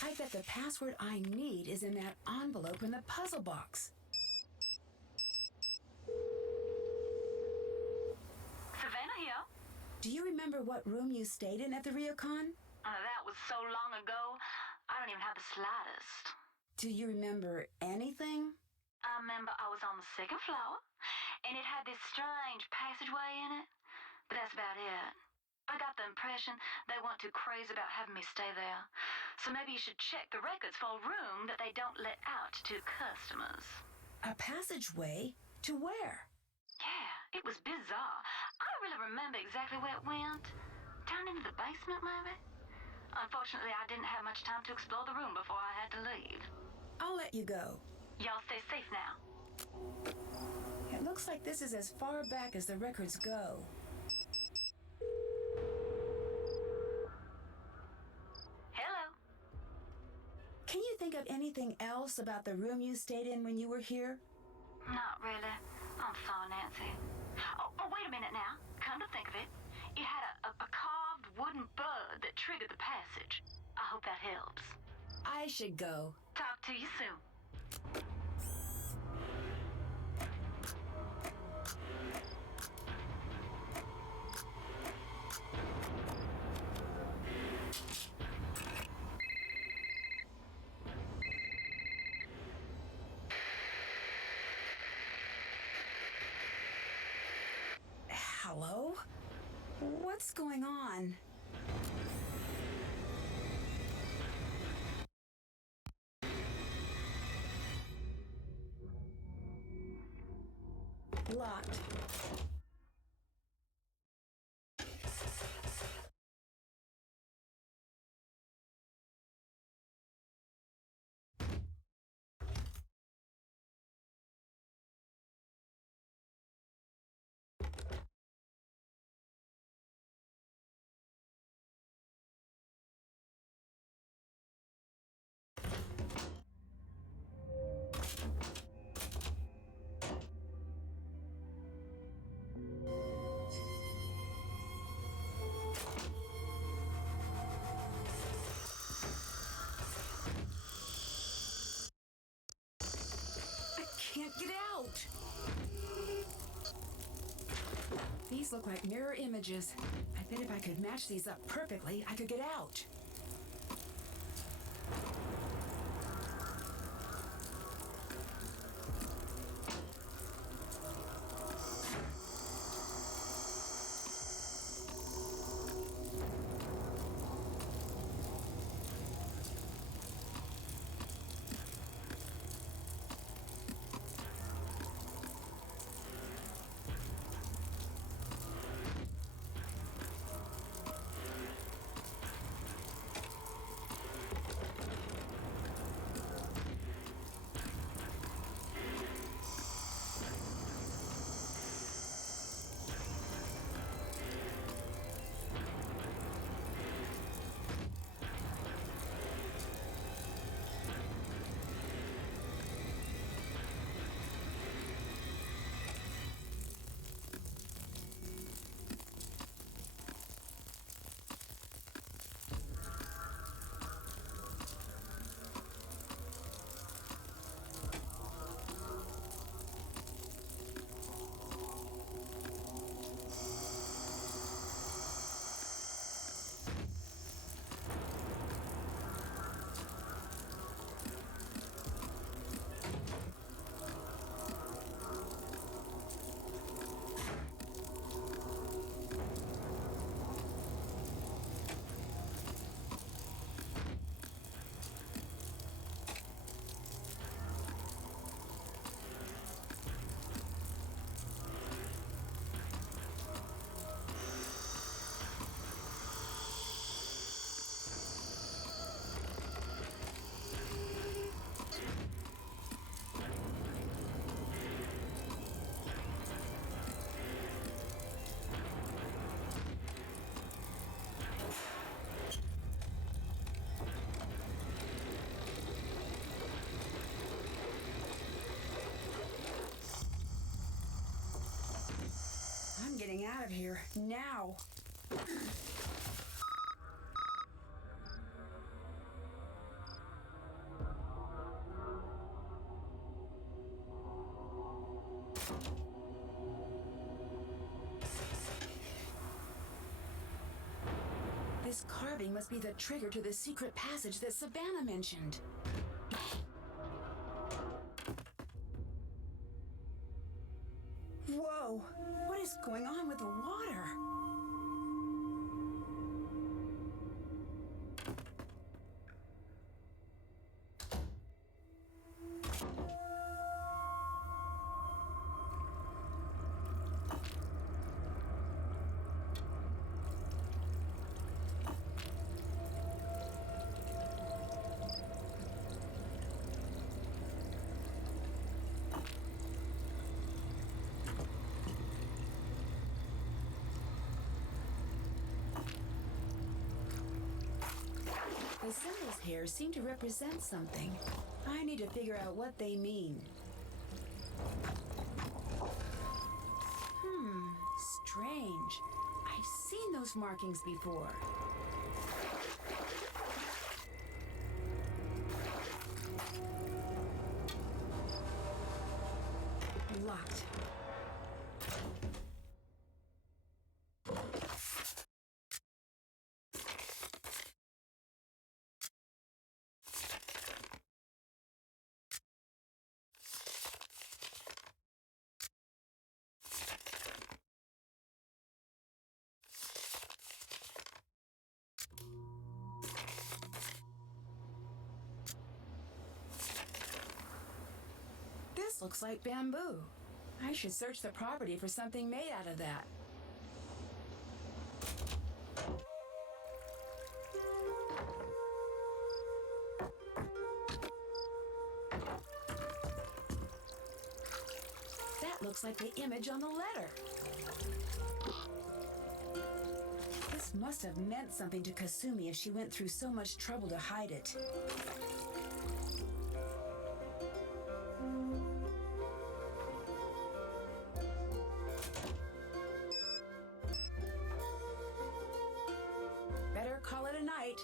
I bet the password I need is in that envelope in the puzzle box. Savannah here. Do you remember what room you stayed in at the Ryokan? That was so long ago, I don't even have the slightest. Do you remember anything? I remember I was on the second floor, and it had this strange passageway in it, but that's about it. I got the impression they weren't too crazy about having me stay there, so maybe you should check the records for a room that they don't let out to customers. A passageway? To where? Yeah, it was bizarre. I don't really remember exactly where it went. Down into the basement, maybe? Unfortunately, I didn't have much time to explore the room before I had to leave. I'll let you go. Y'all stay safe now. It looks like this is as far back as the records go. Hello. Can you think of anything else about the room you stayed in when you were here? Not really. I'm sorry, Nancy. Oh, wait a minute now. Come to think of it, it had a carved wooden bird that triggered the passage. I hope that helps. I should go. Talk to you soon. Hello? What's going on? Locked. Can't get out! These look like mirror images. I bet if I could match these up perfectly, I could get out. out of here, now. This carving must be the trigger to the secret passage that Savannah mentioned. Whoa! What is going on with the water? The symbols here seem to represent something. I need to figure out what they mean. Strange. I've seen those markings before. Locked. This looks like bamboo. I should search the property for something made out of that. That looks like the image on the letter. This must have meant something to Kasumi if she went through so much trouble to hide it. Better call it a night.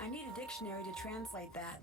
I need a dictionary to translate that.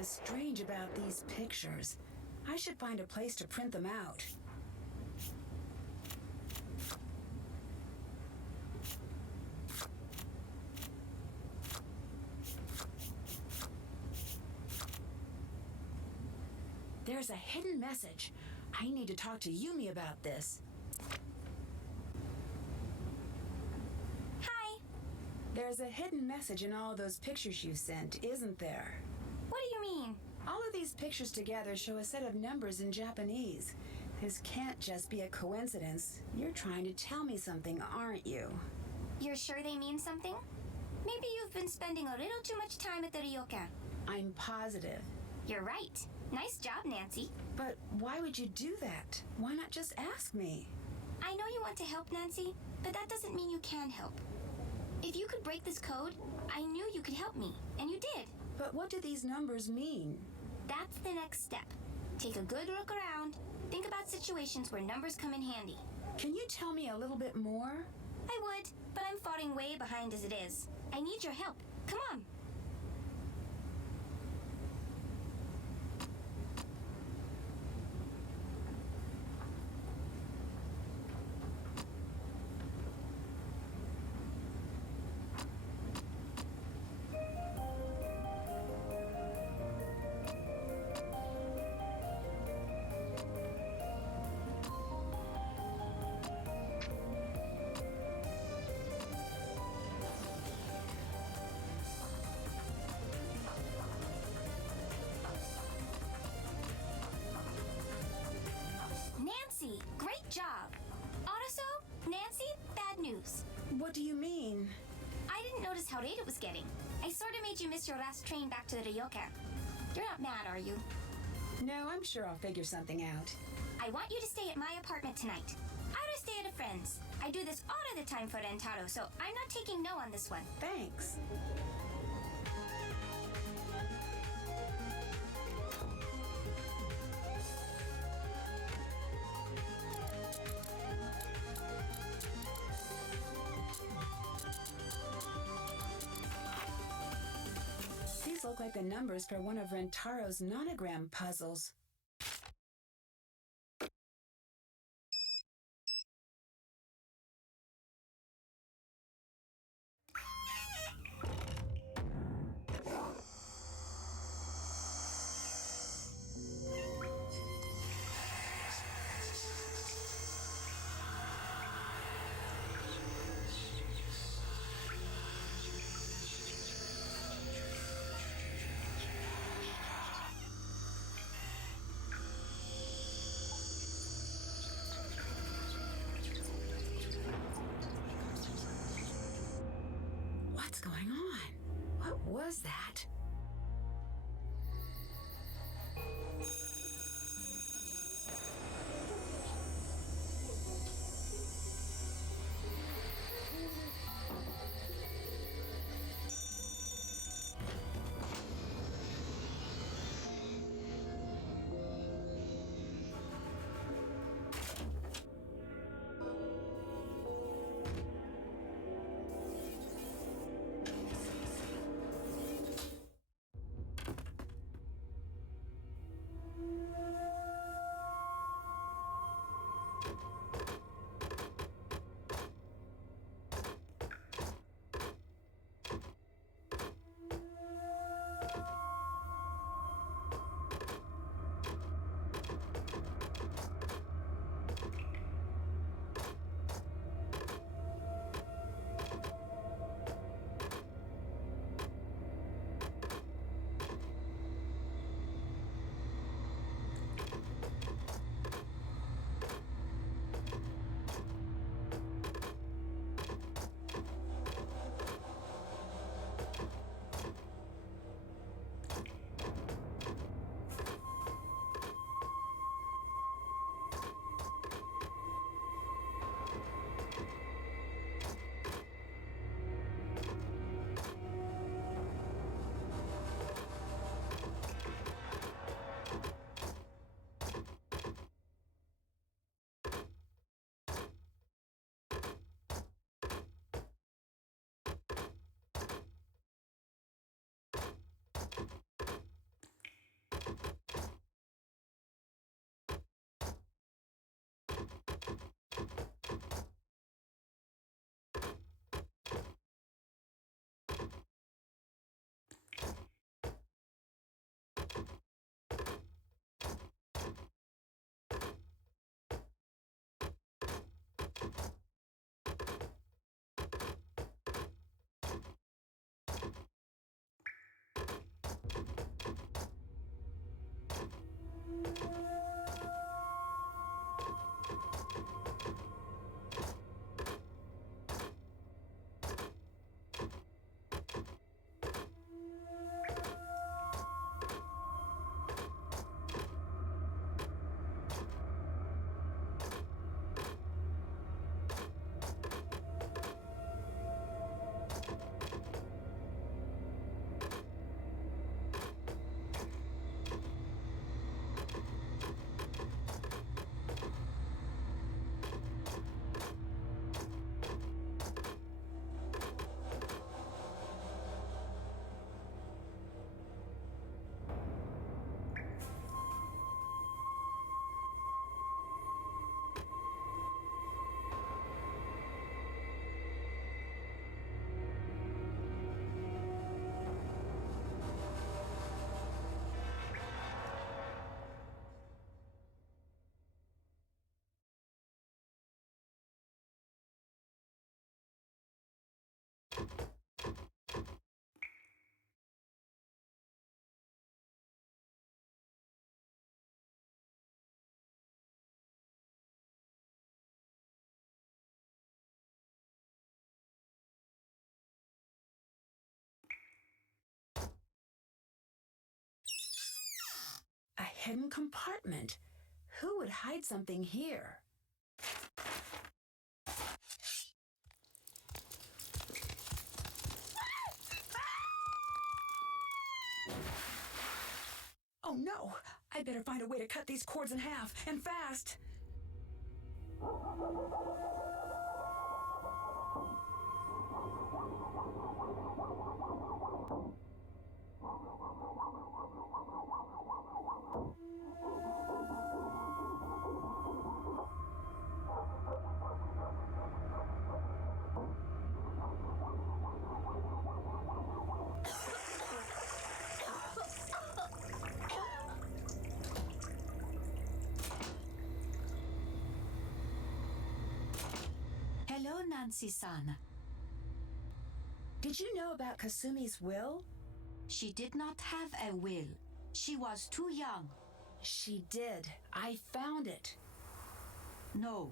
is strange about these pictures. I should find a place to print them out. There's a hidden message. I need to talk to Yumi about this. Hi. There's a hidden message in all those pictures you sent, isn't there? What do you mean? All of these pictures together show a set of numbers in Japanese. This can't just be a coincidence. You're trying to tell me something, aren't you? You're sure they mean something? Maybe you've been spending a little too much time at the Ryokan. I'm positive. You're right. Nice job, Nancy. But why would you do that? Why not just ask me? I know you want to help, Nancy, but that doesn't mean you can help. If you could break this code, I knew you could help me, and you did. But what do these numbers mean? That's the next step. Take a good look around. Think about situations where numbers come in handy. Can you tell me a little bit more? I would, but I'm falling way behind as it is. I need your help. Come on. Nancy, great job. Autoso, Nancy, bad news. What do you mean? I didn't notice how late it was getting. I sort of made you miss your last train back to the Ryokan. You're not mad, are you? No, I'm sure I'll figure something out. I want you to stay at my apartment tonight. I would stay at a friend's. I do this all of the time for Rentaro, so I'm not taking no on this one. Thanks. These look like the numbers for one of Rentaro's nonogram puzzles. What's going on? What was that? hidden compartment. Who would hide something here? Oh no! I better find a way to cut these cords in half, and fast! Hello, Nancy-san. Did you know about Kasumi's will? She did not have a will. She was too young. She did. I found it. No,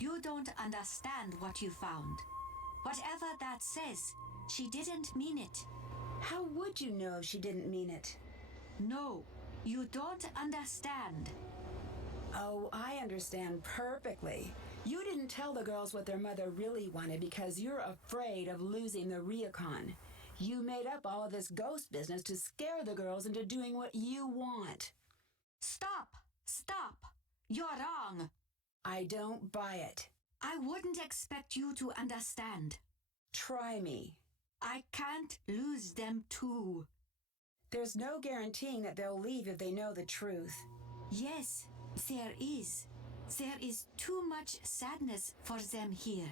you don't understand what you found. Whatever that says, she didn't mean it. How would you know she didn't mean it? No, you don't understand. Oh, I understand perfectly. You didn't tell the girls what their mother really wanted because you're afraid of losing the Ryokan. You made up all of this ghost business to scare the girls into doing what you want. Stop! Stop! You're wrong. I don't buy it. I wouldn't expect you to understand. Try me. I can't lose them too. There's no guaranteeing that they'll leave if they know the truth. Yes, there is. There is too much sadness for them here.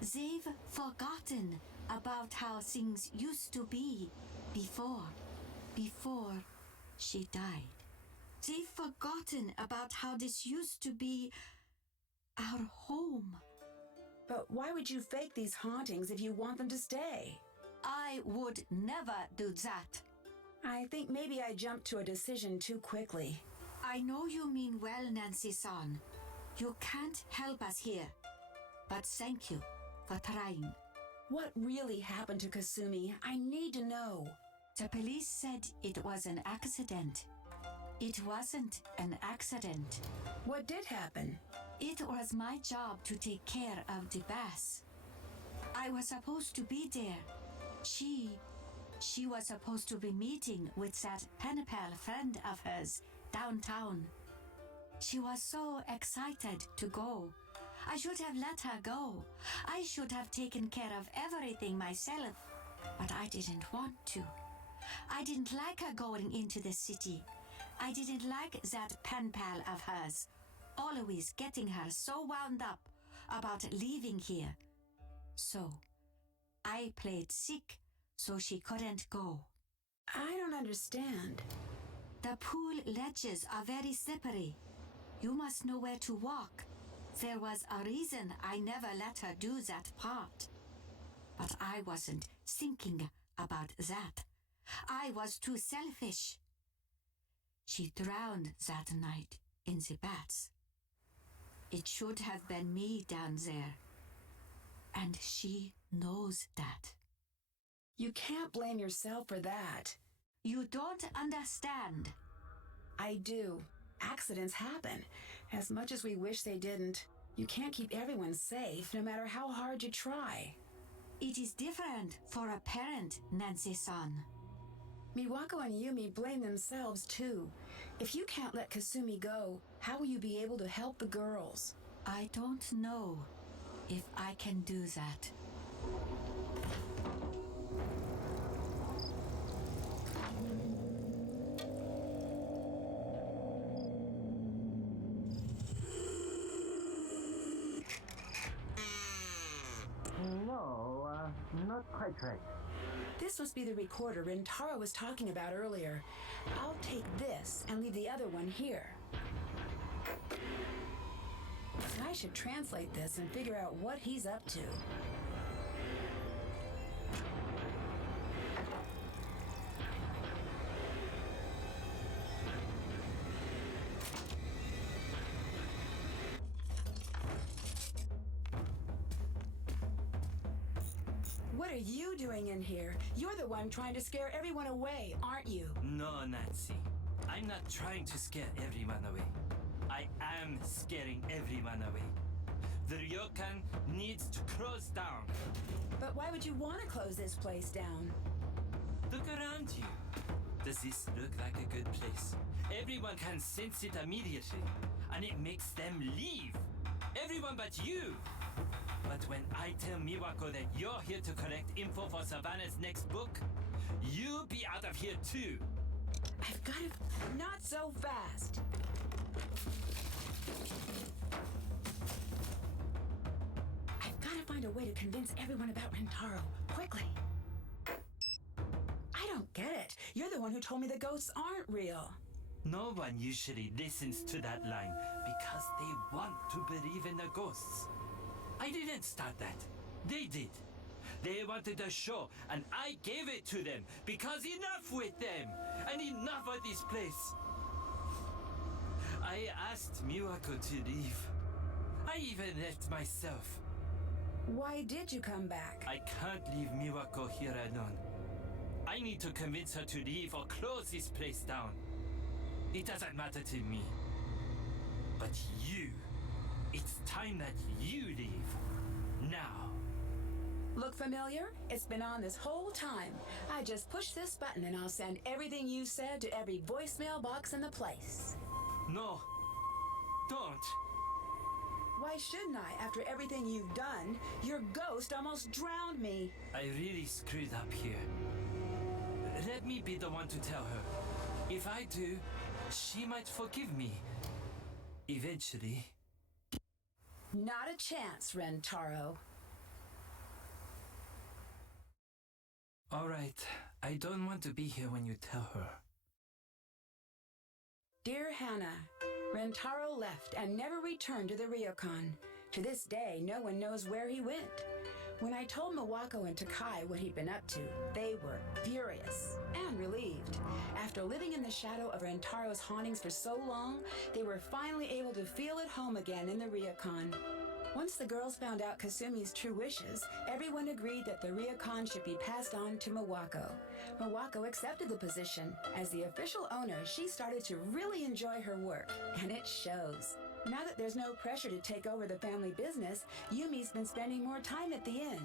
They've forgotten about how things used to be before she died. They've forgotten about how this used to be our home. But why would you fake these hauntings if you want them to stay? I would never do that. I think maybe I jumped to a decision too quickly. I know you mean well, Nancy-san. You can't help us here. But thank you for trying. What really happened to Kasumi? I need to know. The police said it was an accident. It wasn't an accident. What did happen? It was my job to take care of the bass. I was supposed to be there. She was supposed to be meeting with that pen pal friend of hers downtown. She was so excited to go. I should have let her go. I should have taken care of everything myself. But I didn't want to. I didn't like her going into the city. I didn't like that pen pal of hers, always getting her so wound up about leaving here. So, I played sick so she couldn't go. I don't understand. The pool ledges are very slippery. You must know where to walk. There was a reason I never let her do that part. But I wasn't thinking about that. I was too selfish. She drowned that night in the baths. It should have been me down there. And she knows that. You can't blame yourself for that. You don't understand. I do. Accidents happen. As much as we wish they didn't, you can't keep everyone safe no matter how hard you try. It is different for a parent, Nancy-san. Miwako and Yumi blame themselves too. If you can't let Kasumi go, how will you be able to help the girls? I don't know if I can do that. No, not quite right. This must be the recorder Rintaro was talking about earlier. I'll take this and leave the other one here. I should translate this and figure out what he's up to. What are you doing in here? You're the one trying to scare everyone away, aren't you? No, Nancy. I I'm not trying to scare everyone away. I am scaring everyone away. The Ryokan needs to close down. But why would you want to close this place down? Look around you. Does this look like a good place? Everyone can sense it immediately, and it makes them leave. Everyone but you. But when I tell Miwako that you're here to collect info for Savannah's next book, you'll be out of here too. I've got to... Not so fast. I've got to find a way to convince everyone about Rentaro. Quickly. I don't get it. You're the one who told me the ghosts aren't real. No one usually listens to that line because they want to believe in the ghosts. I didn't start that. They did. They wanted a show, and I gave it to them because enough with them and enough of this place. I asked Miwako to leave. I even left myself. Why did you come back? I can't leave Miwako here alone. I need to convince her to leave or close this place down. It doesn't matter to me. But you, it's time that you leave. Now. Look familiar? It's been on this whole time. I just push this button and I'll send everything you said to every voicemail box in the place. No. Don't. Why shouldn't I? After everything you've done, your ghost almost drowned me. I really screwed up here. Let me be the one to tell her. If I do, she might forgive me. Eventually. Not a chance, Rentaro. All right. I don't want to be here when you tell her. Dear Hannah, Rentaro left and never returned to the Ryokan. To this day, no one knows where he went. When I told Miwako and Takai what he'd been up to, they were furious and relieved. After living in the shadow of Rentaro's hauntings for so long, they were finally able to feel at home again in the Ryokan. Once the girls found out Kasumi's true wishes, everyone agreed that the Ryokan should be passed on to Miwako. Miwako accepted the position. As the official owner, she started to really enjoy her work, and it shows. Now that there's no pressure to take over the family business, Yumi's been spending more time at the inn.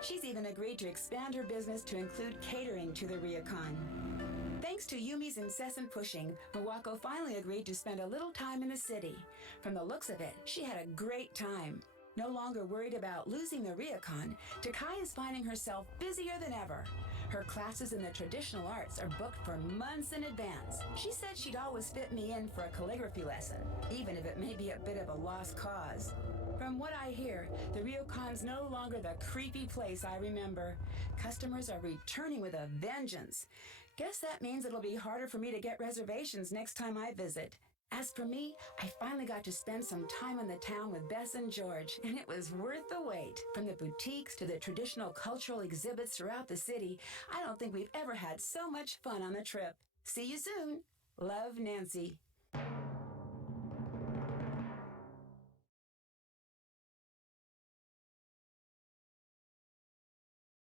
She's even agreed to expand her business to include catering to the Ryokan. Thanks to Yumi's incessant pushing, Miwako finally agreed to spend a little time in the city. From the looks of it, she had a great time. No longer worried about losing the Ryokan, Takai is finding herself busier than ever. Her classes in the traditional arts are booked for months in advance. She said she'd always fit me in for a calligraphy lesson, even if it may be a bit of a lost cause. From what I hear, the Ryokan's no longer the creepy place I remember. Customers are returning with a vengeance. Guess that means it'll be harder for me to get reservations next time I visit. As for me, I finally got to spend some time in the town with Bess and George, and it was worth the wait. From the boutiques to the traditional cultural exhibits throughout the city, I don't think we've ever had so much fun on the trip. See you soon. Love, Nancy.